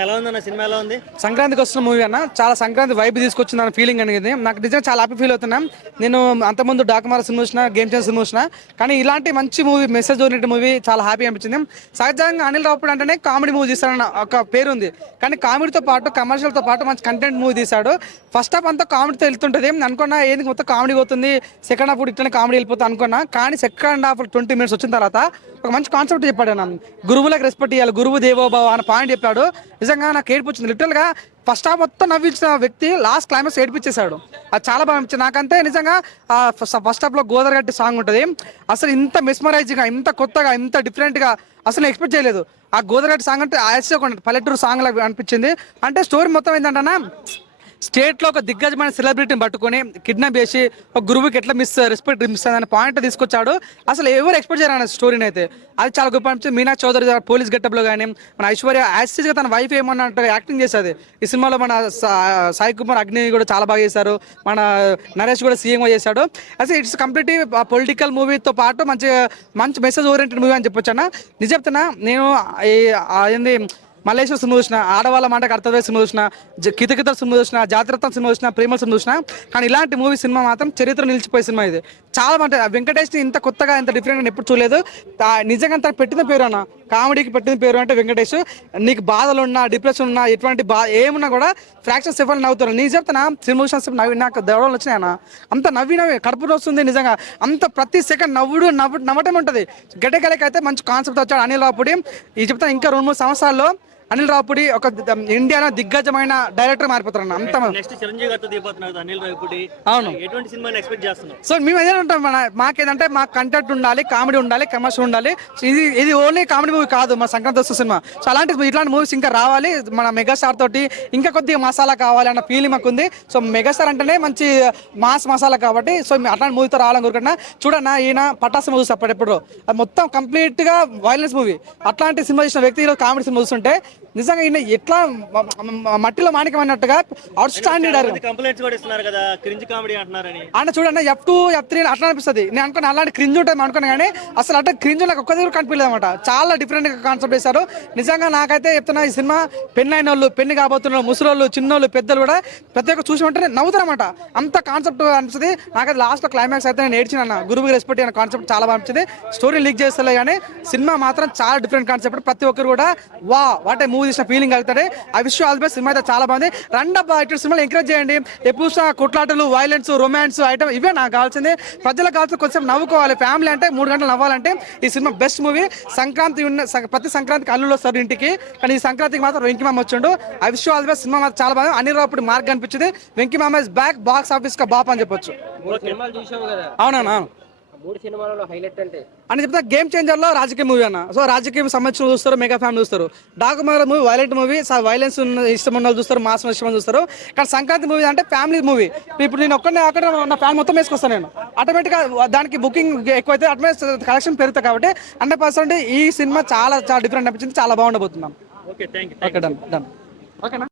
ఎలా ఉందన్న సినిమా ఎలా ఉంది? సంక్రాంతికి వస్తున్న మూవీ అన్న, చాలా సంక్రాంతి వైబ్ తీసుకొచ్చింది అన్న ఫీలింగ్ అనేది నాకు నిజంగా చాలా హ్యాపీ ఫీల్ అవుతున్నాం. నేను అంతకుముందు డాకుమార సినిమా చూసిన, గేమ్ చేంజర్ సినిమా చూసిన, కానీ ఇలాంటి మంచి మూవీ, మెసేజ్ ఓరియంటెడ్ మూవీ చాలా హ్యాపీ అనిపించింది. సహజంగా అనిల్ రావుపూడి అంటేనే కామెడీ మూవీ తీస్తాడన్న ఒక పేరు ఉంది, కానీ కామెడీతో పాటు కమర్షియల్తో పాటు మంచి కంటెంట్ మూవీ తీశాడు. ఫస్ట్ హాఫ్ అంతా కామెడీతో వెళ్తుంటుంది అనుకున్నా, ఏంది మొత్తం కామెడీ పోతుంది, సెకండ్ హాఫ్ ఇట్లనే కామెడీ వెళ్ళిపోతుంది అనుకున్నా, కానీ సెకండ్ హాఫ్ 20 minutes వచ్చిన తర్వాత ఒక మంచి కాన్సెప్ట్ చెప్పాడు అన్న. గురువులకు రెస్పెక్ట్ ఇవ్వాలి, గురువు దేవోభవ అనే పాయింట్ చెప్పాడు. నిజంగా నాకు ఏడిపించింది. లిటరల్గా ఫస్ట్ హాఫ్ మొత్తం నవ్వించిన వ్యక్తి లాస్ట్ క్లైమాక్స్ ఏడిపించేశాడు. అది చాలా బాగా అనిపించింది నాకంతే. నిజంగా ఫస్ట్ హాఫ్లో గోదావరి గట్టి సాంగ్ ఉంటుంది, అసలు ఇంత మెస్మరైజింగ్గా, ఇంత కొత్తగా, ఇంత డిఫరెంట్గా అసలు ఎక్స్పెక్ట్ చేయలేదు. ఆ గోదావరి గట్టి సాంగ్ అంటే పల్లెటూరు సాంగ్ లాగా అనిపించింది. అంటే స్టోరీ మొత్తం ఏంటంటే, స్టేట్లో ఒక దిగ్గజమైన సెలబ్రిటీని పట్టుకొని కిడ్నాప్ చేసి ఒక గురువుకి ఎట్లా రెస్పెక్ట్ ఇస్తుందనే పాయింట్ తీసుకొచ్చాడు. అసలు ఎవరు ఎక్స్పెక్ట్ చేయాలన్న స్టోరీని అయితే అది చాలా గొప్ప అనిపించింది. మీనాక్షి చౌదరి పోలీస్ గెటప్లో కానీ, మన ఐశ్వర్య యాసిస్గా తన వైఫ్ ఏమన్నట్టు యాక్టింగ్ చేసేది ఈ సినిమాలో. మన సాయి కుమార్ అగ్ని కూడా చాలా బాగా చేశారు, మన నరేష్ కూడా సీఎంగా చేశాడు. అసలు ఇట్స్ కంప్లీట్లీ పొలిటికల్ మూవీతో పాటు మంచి మెసేజ్ ఓరియంటెడ్ మూవీ అని చెప్పొచ్చు అన్న. నిజం చెప్తున్నా, నేను ఏంది మల్లేశ్వర సినిమా చూసిన, ఆడవాళ్ళ మాట కర్తవ్య సినిమా చూసిన, కితకితల సినిమా చూసిన, జాతిరత్నం సినిమా చూసిన, ప్రేమల సినిమా చూసిన, కానీ ఇలాంటి మూవీ సినిమా మాత్రం చరిత్ర నిలిచిపోయే సినిమా ఇది. చాలా అంటే వెంకటేష్ని ఇంత కొత్తగా, ఇంత డిఫరెంట్గా ఎప్పుడు చూడలేదు. నిజంగా తనకు పెట్టిన పేరు అన్న, కామెడీకి పెట్టిన పేరు అంటే వెంకటేష్. నీకు బాధలు ఉన్నా, డిప్రెషన్ ఉన్నా, ఎటువంటి ఏమున్నా కూడా ఫ్రాక్షన్ సెఫల్ నవ్వుతారు. నీ చెప్తున్నా సినిమా చూసిన నవ్వి నాకు దెవడలు వచ్చినాయన్న. అంత నవ్వి కడుపు వస్తుంది నిజంగా. అంత ప్రతి సెకండ్ నవ్వటం ఉంటుంది. గడ్డగలకైతే మంచి కాన్సెప్ట్ వచ్చాడు అనిల్ రావుపూడి. ఈ చెప్తాను ఇంకా 2-3 సంవత్సరాల్లో అనిల్ రావుపూడి ఒక ఇండియాలో దిగ్గజమైన డైరెక్టర్ మారిపోతారు. అంత అవును. సో మేము ఏదైనా ఉంటాం, మాకేదంటే మాకు కంటెంట్ ఉండాలి, కామెడీ ఉండాలి, కమర్షియల్ ఉండాలి. ఇది ఓన్లీ కామెడీ మూవీ కాదు మా సంక్రాంతి వస్తు సినిమా. సో ఇట్లాంటి మూవీస్ ఇంకా రావాలి. మన మెగాస్టార్ తోటి ఇంకా కొద్దిగా మసాలా కావాలి అన్న ఫీలింగ్ మాకు ఉంది. సో మెగాస్టార్ అంటేనే మంచి మాస్ మసాలా కాబట్టి, సో అట్లాంటి మూవీతో రావాలని కోరుకుంటున్నా. చూడన్నా, ఈయన పటాసు మూవీస్ అప్పుడెప్పుడు అది మొత్తం కంప్లీట్ గా వైలెన్స్ మూవీ. అట్లాంటి సినిమా చూసిన వ్యక్తి ఈరోజు కామెడీ సినిమా చూస్తుంటే నిజంగా ఈయన ఎట్లా మట్టిలో మాణికం అన్నట్టుగా అవుట్ స్టాండర్డ్ అన్న. చూడన్న F2 F3 అట్లా అనిపిస్తుంది. నేను అనుకున్నా అలాంటి క్రింజ్ ఉంటుంది అనుకున్నా, కానీ అసలు అంటే క్రింజ్ నాకు ఒక్క దగ్గర కనిపించలేదు అనమాట. చాలా డిఫరెంట్ గా కాన్సెప్ట్ చేశారు. నిజంగా నాకైతే చెప్తున్నా, ఈ సినిమా పెళ్ళైన వాళ్ళు, పెళ్లి కాబోతున్న ముసలోళ్ళు, చిన్నోళ్ళు, పెద్దలు కూడా ప్రతి ఒక్క చూసి ఉంటే నవ్వుతారన్నమాట. అంత కాన్సెప్ట్ అనిపిస్తుంది నాకైతే. లాస్ట్ లో క్లైమాక్స్ అయితే నేను ఏడ్చిన. గురువుకి రెస్పెక్ట్ అయిన కాన్సెప్ట్ చాలా బాగా అనిపించింది. స్టోరీ లీక్ చేస్తలే కానీ సినిమా మాత్రం చాలా డిఫరెంట్ కాన్సెప్ట్. ప్రతి ఒక్కరు కూడా వాట్ ఏ మూవీ తీసిన ఫీలింగ్ కలుగుతారు. I wish you all the best. సినిమా అయితే చాలా బాగుంది. రండబ్బా, ఇటు సినిమాలు ఎంకరేజ్ చేయండి. ఎప్పుడు కొట్లాటలు, వైలెన్స్, రొమాన్స్ ఐటమ్ ఇవే నాకు కావాల్సింది. ప్రజలకు కావాల్సిన కొంచెం నవ్వుకోవాలి. ఫ్యామిలీ అంటే 3 గంటలు నవ్వాలంటే ఈ సినిమా బెస్ట్ మూవీ. ప్రతి సంక్రాంతికి అల్లుళ్ళు వస్తారు ఇంటికి, కానీ ఈ సంక్రాంతికి మాత్రం వెంకీ మామ వచ్చిండు. I wish you all the best. Cinema మాత్రం చాలా బాగా. అనిల్ రావుపూడి మార్క్ అనిపించింది. వెంకీ మామ ఇస్ బ్యాక్, బాక్స్ ఆఫీస్ కా బాప్ అని చెప్పొచ్చు. అవునా అని చెప్తా. గేమ్ చేంజర్ లో రాజకీయ మూవీ అన్న. సో రాజకీయం సంబంధించిన చూస్తారు, మెగా ఫ్యామిలీ చూస్తారు. డాకుమార్ మూవీ వైలెంట్ మూవీ, వైలెన్స్ ఇష్టం ఉన్న వాళ్ళు చూస్తారు, మాస్ ఇష్టం చూస్తారు. కానీ సంక్రాంతి మూవీ అంటే ఫ్యామిలీ మూవీ. ఇప్పుడు నేను అక్కడ నా ఫ్యామిలీ మొత్తం వేసుకొస్తాను. నేను ఆటోమేటిక్గా దానికి బుకింగ్ ఎక్కువైతే ఆటోమేటిక్ కలెక్షన్ పెరుగుతాయి కాబట్టి 100% ఈ సినిమా చాలా చాలా డిఫరెంట్ అనిపించింది. చాలా బాగుండబోతున్నాం. Okay, done. ఓకేనా.